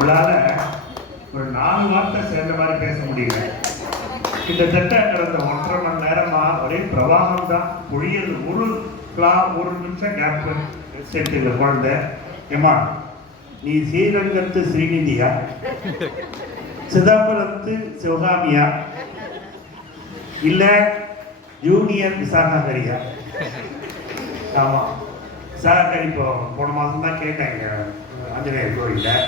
நம்மளால ஒரு 4 வார்த்தை சேர்ந்த மாதிரி பேச முடியல. கிட்டத்தட்ட கடந்த 1.5 மணி நேரமா ஒரே பிரவாகம் தான் பொழியது. ஒரு நிமிஷம் கேப் செட்டில் குழந்தை. ஏமா நீ ஸ்ரீரங்கத்து ஸ்ரீநிதியா, சிதம்பரத்து சிவகாமியா, இல்ல ஜூனியர் விசாகரியா? ஆமா, விசாகரி இப்போ போன மாதம் தான் கேட்டாங்க ஆஞ்சநேயர் கோயிலில்.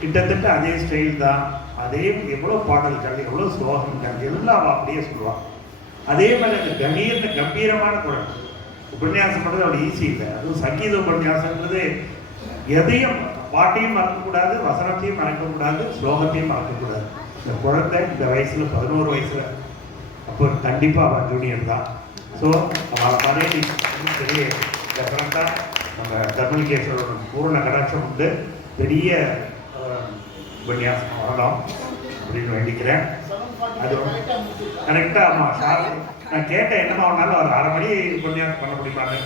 கிட்டத்தட்ட அதே ஸ்டைல் தான், அதே எவ்வளோ பாடல்கள், எவ்வளோ ஸ்லோகங்கள் எல்லாம் அப்படியே சொல்லுவாள். அதே மாதிரி அந்த கம்பீரமான குரல். உபன்யாசம் பண்ணுறது அவ்வளோ ஈஸி இல்லை. அதுவும் சங்கீத உபன்யாசம்ன்றது எதையும் பாட்டையும் மறக்கக்கூடாது, வசனத்தையும் மறக்கக்கூடாது, ஸ்லோகத்தையும் மறக்கக்கூடாது. இந்த குழந்தை இந்த வயசில் 11 வயசில், அப்போ கண்டிப்பாக அவன் ஜூனியர் தான். ஸோ அவளை பதவி பெரிய டெஃபரெண்ட்டாக நம்ம கம்யூனிகேஷனோட பூர்ண கடாட்சம் வந்து பெரிய உபன்யாசம் வரணும் அப்படின்னு வேண்டிக்கிறேன். அது கரெக்டாக ஆமாம் சார் நான் கேட்டேன், என்னமா ஒன்றாலும் ஒரு 1/2 மணி உபன்யாசம் பண்ண முடியுமாங்க?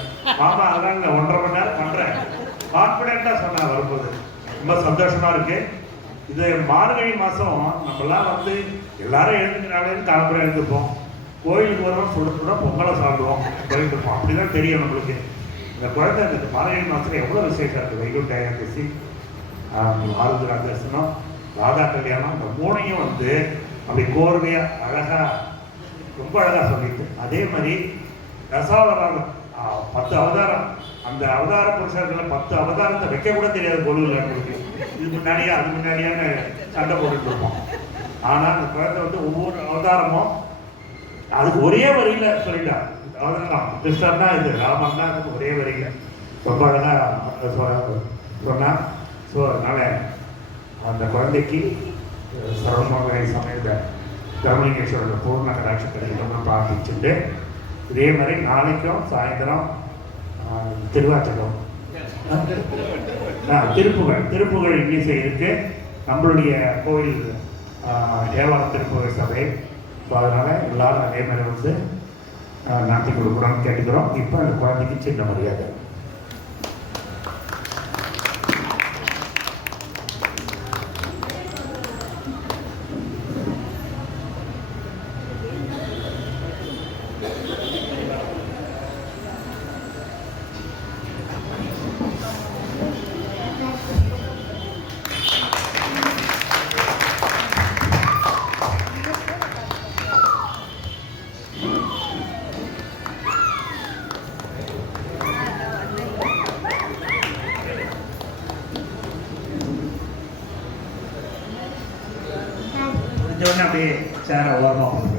ஆமா அதெல்லாம் நான் 1.5 மணி நேரம் பண்ணுறேன் கான்ஃபிடென்ட்டாக சொன்னேன். வரும்போது ரொம்ப சந்தோஷமாக இருக்குது. இது மார்கழி மாதம் நம்மளாம் வந்து எல்லாரும் எழுந்துக்கிறாங்களேன்னு காலம்புரை எழுந்துப்போம், கோயிலுக்கு வருவோம், சுட பொங்கலை சாப்பிடுவோம், போயிட்டு இருப்போம். அப்படி தான் தெரியும் நம்மளுக்கு. இந்த குழந்தை இந்த மார்கழி மாதத்தில் எவ்வளோ விசேஷம் இருக்குது. வைகுண்ட ஏகாதசி, ஆருத்ரா தரிசனம், ராதா கல்யாணம், இந்த 3ஐயும் வந்து அப்படி கோர்வையாக அழகாக ரொம்ப அழகாக சொல்லிட்டு, அதே மாதிரி தசாவதாரம் 10 அவதாரம், அந்த அவதார புருஷர்களை 10 அவதாரத்தை வைக்க கூட தெரியாது கோவிலில் எங்களுக்கு. இது முன்னாடியே அது முன்னாடியான்னு சண்டை போட்டுட்டு இருப்போம். ஆனால் அந்த குழந்தை வந்து ஒவ்வொரு அவதாரமும் அதுக்கு ஒரே வரியில் சொல்லிட்டா. அவதாரம் கிருஷ்ணன்னா இது, ராமன்னா அதுக்கு ஒரே வரியில் ரொம்ப அழகாக சொன்னான். ஸோ அதனால் அந்த குழந்தைக்கு சர்வமங்கை சமயத்தை கமலிங்கேஸ்வரோட பூர்ண கடாட்சி கிடைக்கணும்னு பிரார்த்திச்சுட்டு, இதே மாதிரி நாளைக்கும் சாயந்தரம் திருவாச்சகம் திருப்புகழ் இன்னிசை இருக்கு நம்மளுடைய கோவில் தேவாரம் திருப்புகழ் சபை. ஸோ அதனால் எல்லாரும் அதே மாதிரி வந்து நடத்தி கொடுக்குறோம்னு கேட்டுக்கிறோம். இப்போ அந்த குழந்தைக்கு சின்ன மரியாதை. அப்படியே சேர ஓரமாக